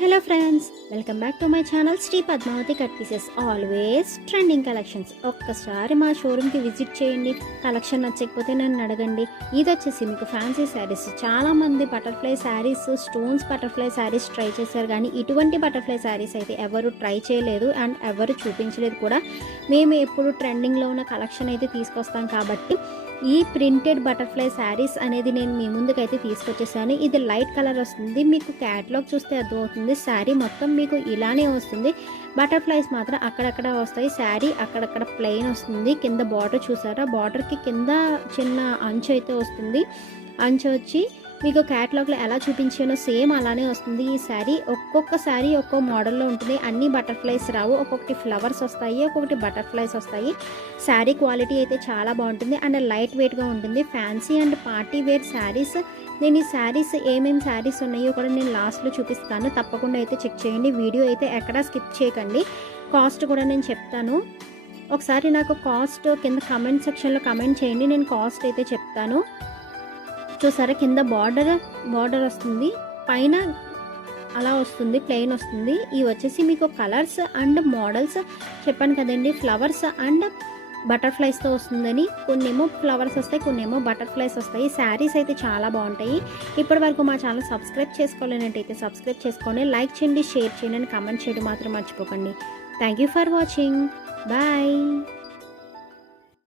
Hello friends, welcome back to my channel Shri Padmavathi cut pieces. Always trending collections. ఒక్కసారి మా షోరూమ్కి visit చేయండి. Collection నచ్చకపోతే నన్ను అడగండి. ఇది వచ్చేసి మీకు ఫ్యాన్సీ శారీస్. చాలామంది butterfly saris, stones butterfly saris try చేశారు, కానీ ఇటువంటి బటర్ఫ్లై శారీస్ అయితే ఎవరు ట్రై చేయలేదు అండ్ ఎవరు చూపించలేదు కూడా. మేము ఎప్పుడు ట్రెండింగ్లో ఉన్న కలెక్షన్ అయితే తీసుకొస్తాం కాబట్టి ఈ ప్రింటెడ్ బటర్ఫ్లై శారీస్ అనేది నేను మీ ముందుకైతే తీసుకొచ్చేసాను. ఇది లైట్ కలర్ వస్తుంది. మీకు క్యాటలాగ్ చూస్తే అర్థమవుతుంది. శారీ మొత్తం మీకు ఇలానే వస్తుంది. బటర్ఫ్లైస్ మాత్రం అక్కడక్కడ వస్తాయి. శారీ అక్కడక్కడ ప్లెయిన్ వస్తుంది. కింద బార్డర్ చూసారా, బార్డర్కి కింద చిన్న అంచు అయితే వస్తుంది. అంచు వచ్చి మీకు క్యాటలాగ్లో ఎలా చూపించానో సేమ్ అలానే వస్తుంది. ఈ శారీ ఒక్కొక్క శారీ ఒక్కో మోడల్లో ఉంటుంది. అన్ని బటర్ఫ్లైస్ రావు, ఒక్కొక్కటి ఫ్లవర్స్ వస్తాయి, ఒక్కొక్కటి బటర్ఫ్లైస్ వస్తాయి. శారీ క్వాలిటీ అయితే చాలా బాగుంటుంది అండ్ లైట్ వెయిట్గా ఉంటుంది. Fancy and party wear sarees. నేను ఈ శారీస్ ఏమేమి శారీస్ ఉన్నాయో కూడా నేను లాస్ట్లో చూపిస్తాను. తప్పకుండా అయితే చెక్ చేయండి. వీడియో అయితే ఎక్కడా స్కిప్ చేయకండి. కాస్ట్ కూడా నేను చెప్తాను. ఒకసారి నాకు కాస్ట్ కింద కామెంట్ సెక్షన్లో కామెంట్ చేయండి, నేను కాస్ట్ అయితే చెప్తాను. చూసారా, కింద బార్డర్ వస్తుంది, పైన అలా వస్తుంది, ప్లెయిన్ వస్తుంది. ఇవి వచ్చేసి మీకు కలర్స్ అండ్ మోడల్స్ చెప్పాను కదండి. ఫ్లవర్స్ అండ్ బటర్ఫ్లైస్తో వస్తుందని. కొన్నేమో ఫ్లవర్స్ వస్తాయి, కొన్నేమో బటర్ఫ్లైస్ వస్తాయి. శారీస్ అయితే చాలా బాగుంటాయి. ఇప్పటి వరకు మా ఛానల్ సబ్స్క్రైబ్ చేసుకోలేనట్టయితే సబ్స్క్రైబ్ చేసుకోండి. లైక్ చేయండి, షేర్ చేయండి, కామెంట్ చేయడం మాత్రం మర్చిపోకండి. Thank you for watching. Bye.